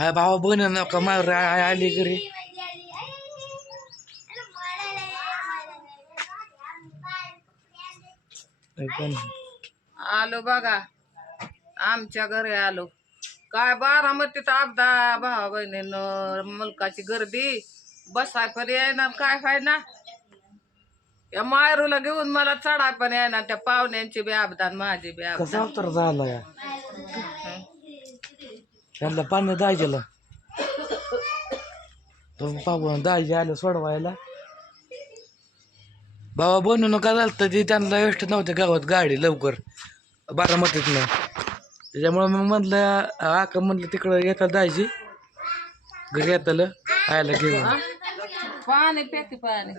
हा भावा बहिणी नका मार आली घरी. आलो बघा. आमच्या घरी आलो. काय बारामतीत आपदा भावा बहिणीनं मुलकाची गर्दी. बसाय पण येणार काय फायदा? या मायरूला घेऊन मला चढाय पण येणार त्या पाहुण्यांची बी अपदान माझी बी अवतार झाला या? त्यांना पाणी दायजेला तो बाबा दायजे आलं सोडवायला. बाबा बनवून का झालं तर ते त्यांना एष्ट नव्हते गावात गाडी लवकर. बारामतीतनं त्याच्यामुळे मग म्हणलं आका म्हणलं तिकडं येतात दायची घरी येताल आयला घेऊन. पाणी पेकी पाणी.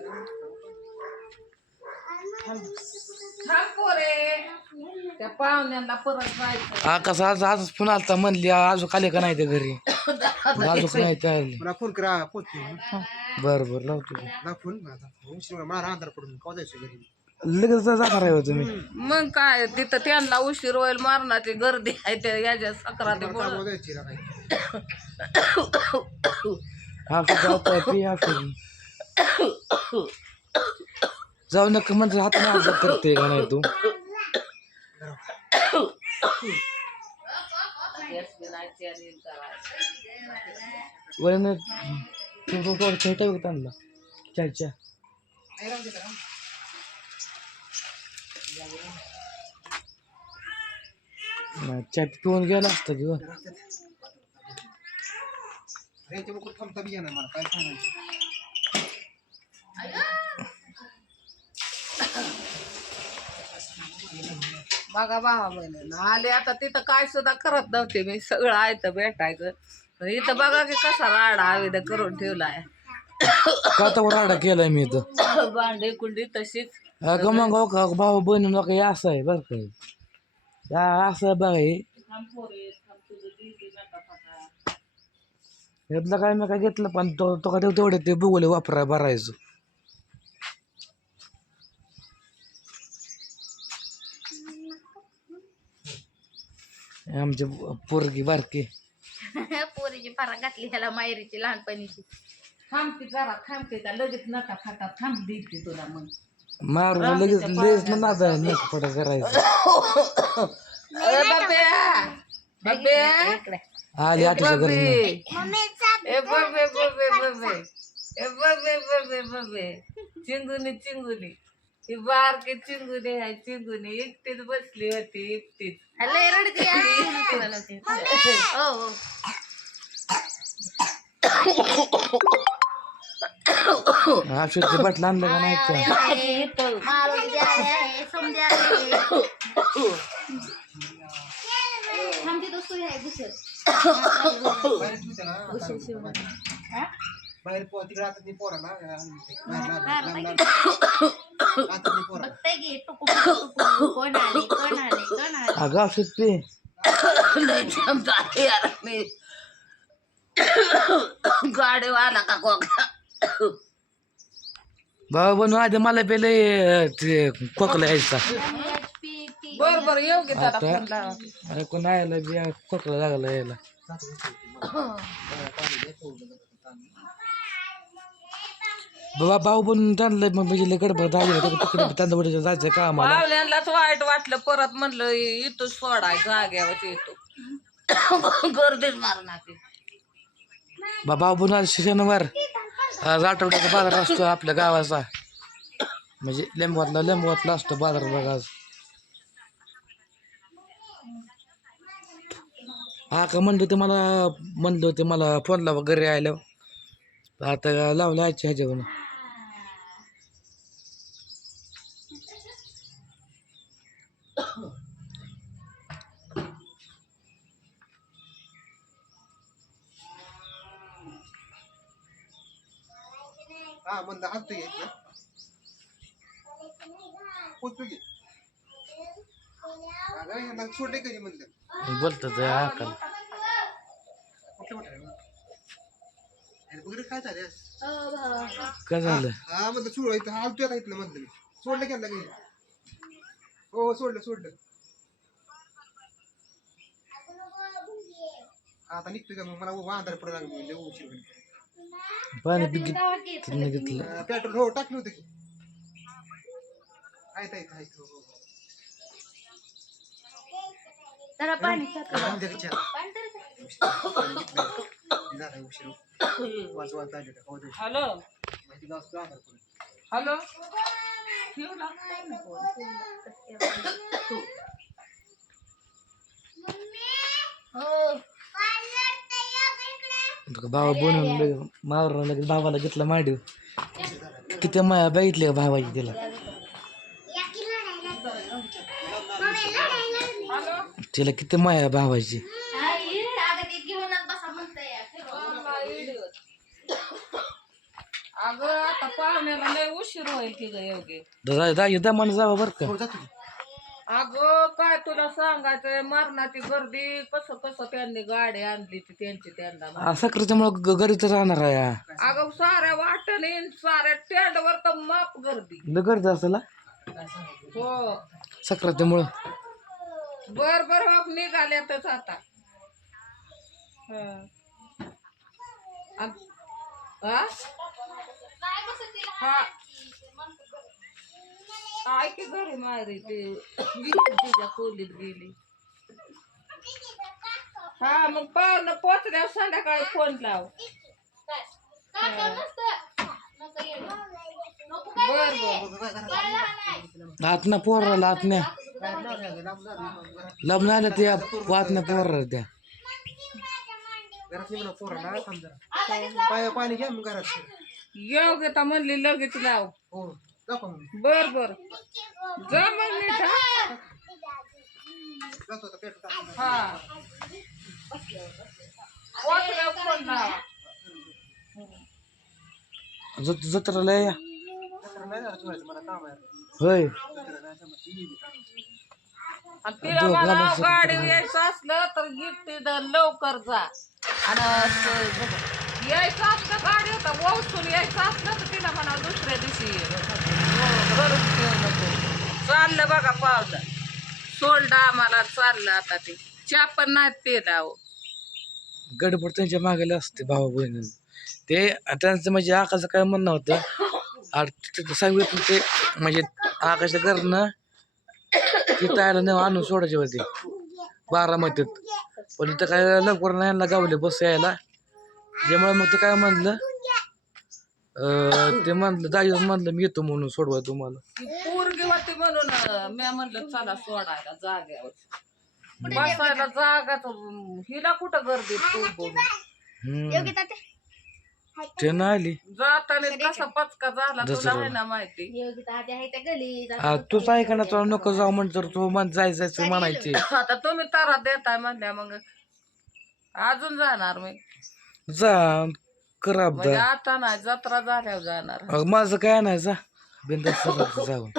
त्या पाहुण्यांना परत जायचं. आकाश आज आजच पुन्हा आलता म्हणली अजून आले का नाही ते घरी? अजून नाही ते आले मला फोन करा पोचतो बरं बरं लावतो ना फोन उशीर मला अंधार पडून कवा जायचं घरी? लगेच जाणार आहे हो तुम्ही. मग काय तिथं त्यांना उशीर होईल मारणाची गर्दी आहे त्या याच्या सक्राती जायची जाऊ पी औषध जाऊ नका म्हणजे हाताने औषध करते का नाही तू? वळण खेळता का त्यांना. चायच्या चाय पिऊन गेला असता किंवा थांबता बी येणार मला काय सांगायचं बघा भावा बहिणीनं आले आता तिथं काय सुद्धा करत नव्हते मी सगळं आहे तर भेटायचं. पण इथं बघा की कसा राडा आविदा करून ठेवलाय. का तर राडा केलाय मी इथं? भांडी कुंडी तशीच. अगं मग हो का भाऊ बहिणी नका हे असं आहे बरं का. हे. या असं आहे बघा हे. यातलं काय मी काय घेतलं पण तो तो का तेवढे ते बघले वापरा भरायचं. आमचे पोरगी बारकी. पोरीची फारा घातली ह्याला मायरीची लहानपणीची. थांबते जरा थांबते का लगेच नका खाता तुला मग. मारून लगेच लगेच ना करायचं. आली आठवच्या घरी चिंगुनी चिंगुनी ही बारकी चिंगुनी आहे चिंगुनी एकटीच बसली होती एकटीच. लय रडती आहे. हो हो. औषधची बाटलं आणलं का नाही समजा थांबते तो आहे दुसरं बाहेर ना आता. बाहेर पो तिकडे आता ती पोरा ना आता ती पोरा. बघताय की टुकू टुकू टुकू. कोण आले कोण आले कोण आले? अगं लय यार मी. गाडीवाला का कोका? बाबा बनू आधी मला पेले ते खोकला यायचा. पी ती बर बर येऊ की त्याला आता फोन लावा. अरे कोण यायला बी खोकला लागला यायला. बाबा भाऊ बनून त्यांना मग म्हणजे गडबड झाली होती. तिकडे त्यांना जायचं का आम्हाला पाहुण्यांनाच वाईट वाटलं. परत म्हणलं इथं सोडाय जाग्यावर येतो. गर्दीच मारणार बा भाऊ बनून आज शनिवार. आज आठवड्याचा बाजार असतो आपल्या गावाचा. म्हणजे लिंबवातला लिंबवातला असतो बाजार बघा आज. हा का म्हणलं ते मला म्हणलं होते मला फोन लावा घरी आलं आता लावलं आजच्या ह्याच्यावर हा म्हणलं हलतो घे इथलं. पोचतो की. अगं यांना सोडले कधी म्हणलं? हा कुठलं. अरे बघ रे काय झालं? आज? काय झालं? हा म्हणलं सोड इथं हालतोय आता इथलं म्हणलं मी. सोडलं काही. हो सोडलं सोडलं. आता निघतोय का मग? मला म्हणजे उशीर होईल. पाणी बी घेतलं पेट्रोल हो टाकलं होतं की आहेत आहेत आहेत हो, हो, हो. जरा पाणी टाक. जाऊन द्या की चहा. पाणी तरी टाक. झाला उशीर वाच वाच आले होते. हो दे. हॅलो माहिती. हॅलो ना हो भावा बनवून मावरा लगेच भावाला घेतला मांडीव किती माया बघितली का भावाची तिला? तिला किती माया भावाची? अगं आता पाहुण्याला लय उशीर होईल की ग योगे. दादा दमान जावा बरं का जातो की. अगं काय तुला सांगायचंय मरणाची गर्दी कसं कसं त्यांनी गाडी आणली ती त्यांची त्यांना साखरेच्यामुळं घरीच राहणार आहे हा. अगं साऱ्या वाटणे साऱ्या टेंडवर तर माप गर्दी लय गर्दी असेल हो साखरेच्यामुळं बर बर बाप निघाल्यातच आता हं. हा? हा. काय की घरी मारी ते तिच्या खोलीत गेली. हा मग पाहुणं पोचल्यावर संध्याकाळी फोन लाव. बर बर आत ना पोराला आत न्या बाहेर लावून या, लांब जा, लांब जा. लग्न आलं त्या वात ना पोराला त्या घरात निघणं पोराला थांब जरा. पाय पाणी घ्या मग घरात. योग्यता म्हणली लगेच लाव. हो. बर बर. जा मग नीट हा. हा. जत जत्राला या मला होय. आणि तिला गाडी यायचं असलं तर गिफ्ट लवकर जा. आणि यायचं असलं गाडी होता वौसून यायचं असलं तर तिला म्हणा दुसऱ्या दिवशी ये. हो, ठेवू नको. चाललं बघा पावसा सोडलं आम्हाला चाललं आता ते. चहा पण नाही ते दाव गडबड त्यांच्या मागेला असते भावा बहिणी ते त्यांचं म्हणजे आकाचं काय म्हणणं होतं? आणि तिथं सांगितलं ते म्हणजे आकाशच्या घरनं तिथं आयला नाही आणून सोडायचे होते. बारामतीत पण इथं काय लवकर नाही यांना गावले बस यायला. त्यामुळे मग ते काय म्हणलं? ते म्हणलं जाईल म्हणलं मी येतो म्हणून सोडवा तुम्हाला. पोरगी होती म्हणून अं, मी म्हणलं चला सोडायला जाग्यावर बसायला जागाच हिला कुठं? हम्म. ते नाही आली. जाताना कसा पचका झाला तुला आहे ना माहिती? आहे त्या तूच ऐका ना तुला नको जाऊ म्हणतो तू म्हण जायचं जायचं म्हणायचे. आता तुम्ही तारा देताय म्हणल्या मग अजून जाणार मी. जा. करा म्हणजे अब्दा आता नाही जत्रा झाल्यावर जाणार. अगं माझं काय नाही जा बिंदास जाऊन.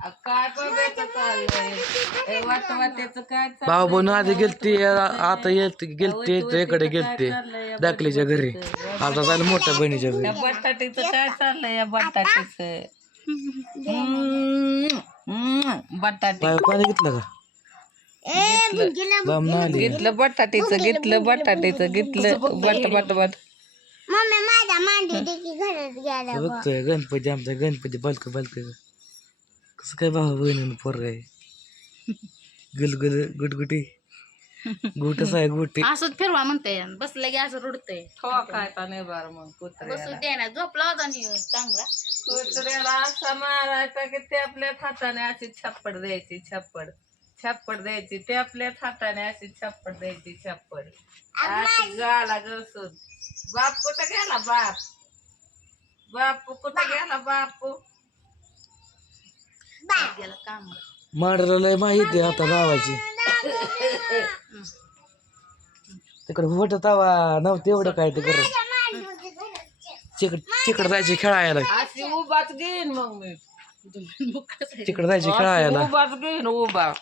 अ, काय बघायचं चाललंय? ए, वाट वाट्याचं काय चाललंय? भाऊ बहिण आधी गेलती आता येत गेलते तो इकडे गेलते दाखलीच्या घरी. आता जायला मोठ्या बहिणीच्या घरी. या बटाट्याचं काय चाललंय या बटाट्याचं? बटाटे. पाणी घेतलं का? ना घेतलं. बटाट्याचं घेतलं बटाट्याचं घेतलं बट बट बट. बघतोय गणपती आमचा गणपती बलक बलक. कसं काय भाऊ बहिणीनं पोरग आहे? गुलगुल गुटगुटी. गुटच आहे गुटी. असंच फिरवा म्हणते बसलं की असं रुडतंय. ठोकायचा नाही बरं मग कुत्र्याला. बसू दे ना झोपला होता नी चांगला. कुत्र्याला असा मारायचा की ते आपल्या हाताने अशी छप्पड द्यायची छप्पड. छप्पड द्यायची. ते आपल्या हाताने अशी छप्पड द्यायची छप्पड. अशी गाला घसून बाप कुठं गेला बाप? बापू कुठं गेला बापू? गेला काम मांडला लय माहिती आहे आता भावाची. तिकडे वट तावा नव्हतं एवढं काय ते करत. चिकड चिकड जायचे खेळायला. अशी उभाच घेईन मग मी. तिकडे जायचे खेळायला. उभाच घेईन उभा.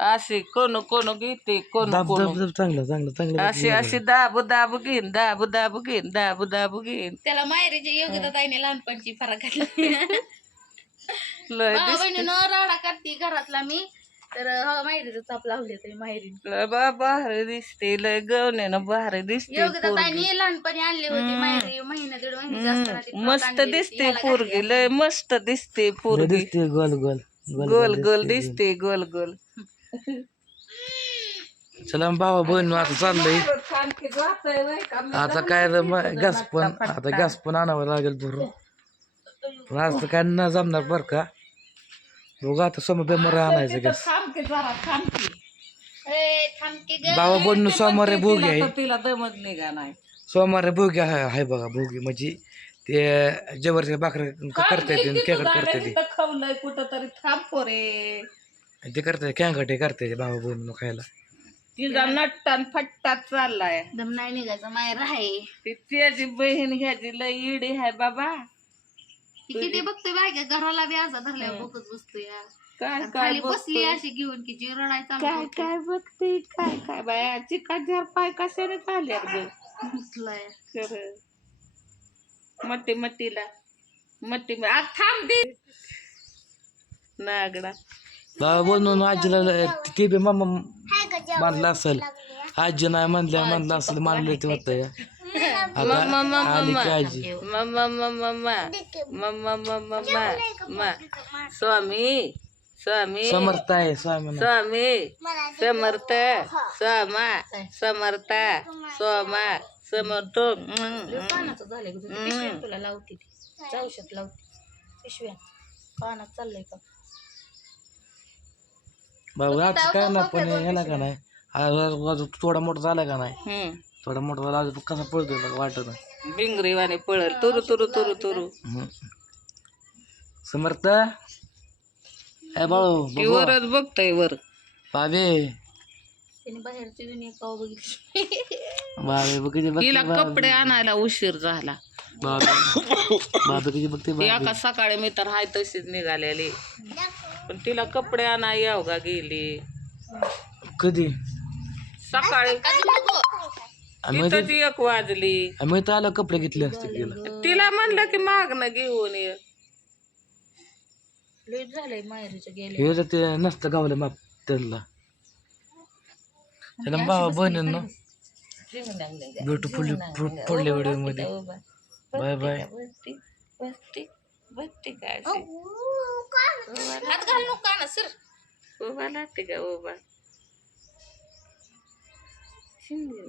अशी कोण कोण घेते कोण दाब कोण. दाब दाब चांगलं चांगलं चांगलं अशी अशी दाबू दाबू घेईन दाबू दाबू घेईन दाबू दाबू घेईन. त्याला मायरीची योगिता ताईने लहानपणची फरक घातली. लय भाऊ बहिणीनं राडा करते घरातला मी. तर हो माहेरीचं चाप लावले तरी माहेरी लय बा भारी दिसते लय गवण्यानं भारी दिसते ताईने लहानपणी आणली होती माहेरी महिना दीड महिन्याची असताना ती मस्त आणली होती. दिसते पोरगी लय मस्त दिसते पोरगी. दिसते गोल गोल गोल गोल. दिसते गोल गोल. चला मग भावा बहीण आता चाललंय. आता काय मग गॅस पण आता गॅस पण आणावं लागेल भरून पण आज तर काय न जमणार बरं का? बघ आता समोर बेमर आणायचं गॅस. बाबा जरा सोमवार सोमवारी भोगी आहे. तर सोमवारी भोगी आहे बघा भोगी म्हणजे ते जवळच्या भाकऱ्या करता येते केकड करता येते. कुठं तरी थांबतो रे ते करता कॅंगटे करता भावा बहीण खायला. तिचा नट्टान फट्टा चाललाय. दम नाही निघायचं माहेर आहे. ती त्याची बहीण ह्याची लय इडी आहे बाबा. ती किती बघतोय बाय घराला बी असा धरल्यावर बघत बसतोय या. काय काय खाली बसली बघतोय? अशी घेऊन की जी रडायचा काय काय बघते काय काय बाया चिकाच्या पाय कशाने चालल्या ग? खरं. मट्टी मट्टीला मट्टी आ थांब दे. नागडा. बनवून आजीला ते बी मामा मानलं असेल. आजी नाही म्हणल्या म्हणलं असेल मानलं ते होतं. आजी. मम्मा मम्मा मम्मा मम्मा मम्मा स्वामी स्वामी. समर्थ आहे स्वामी स्वामी. समर्थ. स्वामा. समर्थ. सोमा समर्थ. तुला लावते ती. चौशात लावते. पिशव्या. कानात चाललंय का? बाबा आज काय ना पण का नाही? आज थोडा मोठा झाला का नाही? हम्म. थोडा मोठा झाला तर कसा पळतोय बघा वाटत. नाही बिंगरीवाने पळल तुरु तुरु तुरु तुरु. समर्थ? ए बाळू ती वरच बघतय वर. बाबे. बाबे बघ किती तिला कपडे आणायला उशीर झाला. बाबे बाबे किती बघते एका सकाळी मी तर हाय तशीच निघालेली. पण तिला कपडे आणा याव का गेली. कधी? सकाळी. आम्ही तिथं ती एक वाजली. आम्ही तर आलो कपडे घेतले असते तिला. तिला म्हणलं की मागणं घेऊन ये. लेट झालंय माहेरीचं गेले. हे तर ते नसतं गावलं माप त्यांना. त्याला बाबा बहिणींनो भेटू पुढली पुढल्या व्हिडिओमध्ये बाय बाय. बसती बसती काय? हात घाल नको काना सर. उभा लागते का? शिंदे.